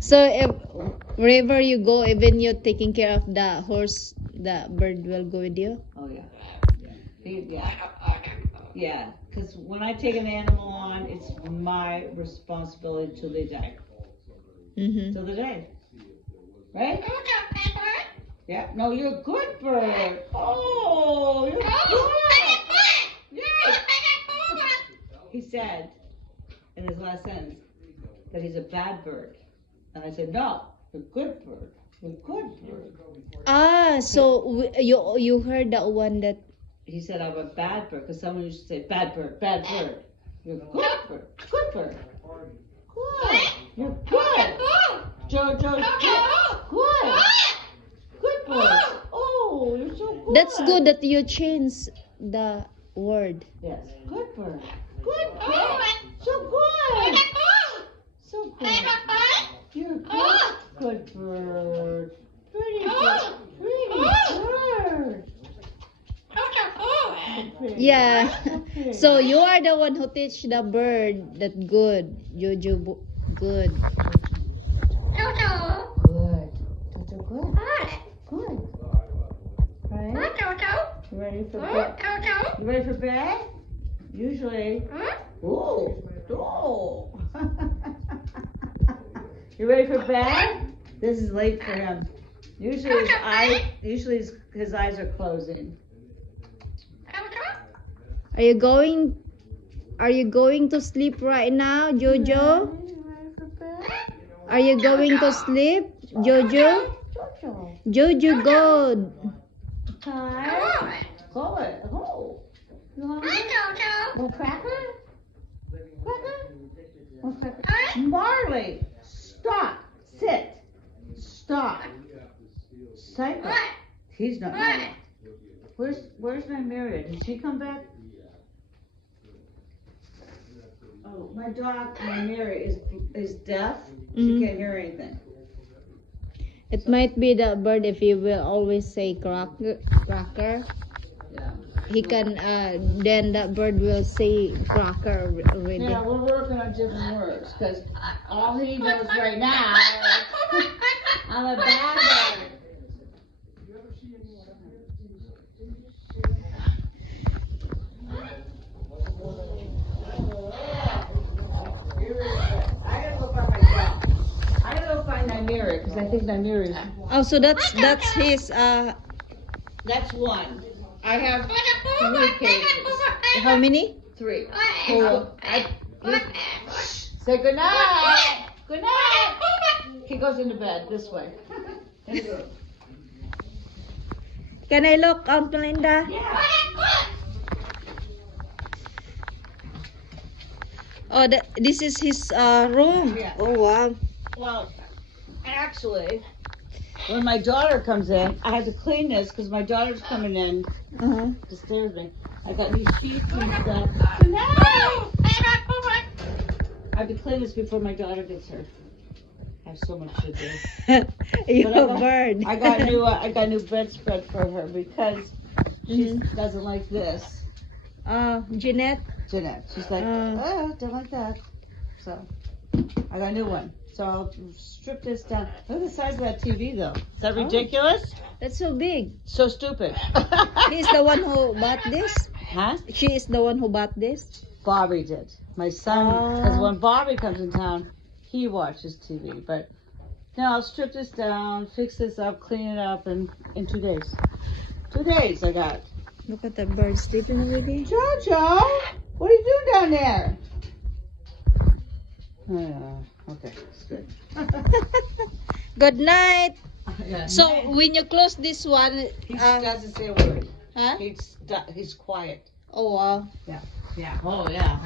So if wherever you go, even you're taking care of the horse, the bird will go with you. Oh yeah. Yeah. Because when I take an animal on, it's my responsibility till they die. Mm-hmm. Till the day. Right? Yeah. No, you're a good bird. Oh, you're good. Yes. He said in his last sentence that he's a bad bird. And I said, no, you're a good bird. You're a good bird. Ah, so you heard that one that He said I'm a bad bird because someone used to say bad bird, bad bird. You're a good bird, good bird. Good. You're good. Jojo's good. Good bird. Oh, you're so good. that's good that you changed the word. Yes, good bird. Good bird. So good. So good. You're a good bird. Pretty bird. Pretty bird. Yeah. So you are the one who teach the bird that good. Jojo good. Good. Jojo good. Good. Right? You ready for bed? You ready for bed? Usually. Ooh. Oh. You ready for bed? This is late for him. Usually his eyes are closing. Are you going to sleep right now, Jojo? Are you going to sleep, Jojo? Jojo, go. Tired? Go it. Go. You want cracker? Cracker? Want cracker? Marley, stop. Sit. Stop. Psycho. He's not married. Where's my Myriad? Did she come back? Oh, my dog, my Myriad, is deaf. She can't hear anything. It might be the bird if you will always say cracker. Yeah. He can then that bird will say cracker already. Yeah, we're working on different words because all he knows right now is I'm a bad bird. I gotta go find Nymeria because I think Nymeria is. Oh, so that's his That's one. I have 3 cases. how many? 3. Say good night. Good night. He goes into bed this way. Can I look, Aunt Melinda? Yeah. Oh, this is his room. Yeah. Oh wow. Well, actually, when my daughter comes in, I have to clean this because my daughter's coming in to stay with me. I got new sheets and stuff. No! I have to clean this before my daughter gets here. I have so much to do. You're But a bird. I got new bedspread for her because she doesn't like this. Jeanette. Jeanette, she's like, oh, don't like that. So I got a new one. So I'll strip this down. Look at the size of that TV, though. Is that ridiculous? That's so big. So stupid. He's the one who bought this? Huh? She is the one who bought this? Bobby did. My son, because when Bobby comes in town, he watches TV. But now I'll strip this down, fix this up, clean it up in 2 days. 2 days I got. Look at that bird sleeping already. Jojo, what are you doing down there? Okay, it's good. Good night. Yeah. So when you close this one, He doesn't say a word. huh? He's quiet. Oh wow. Yeah. Yeah. Oh yeah.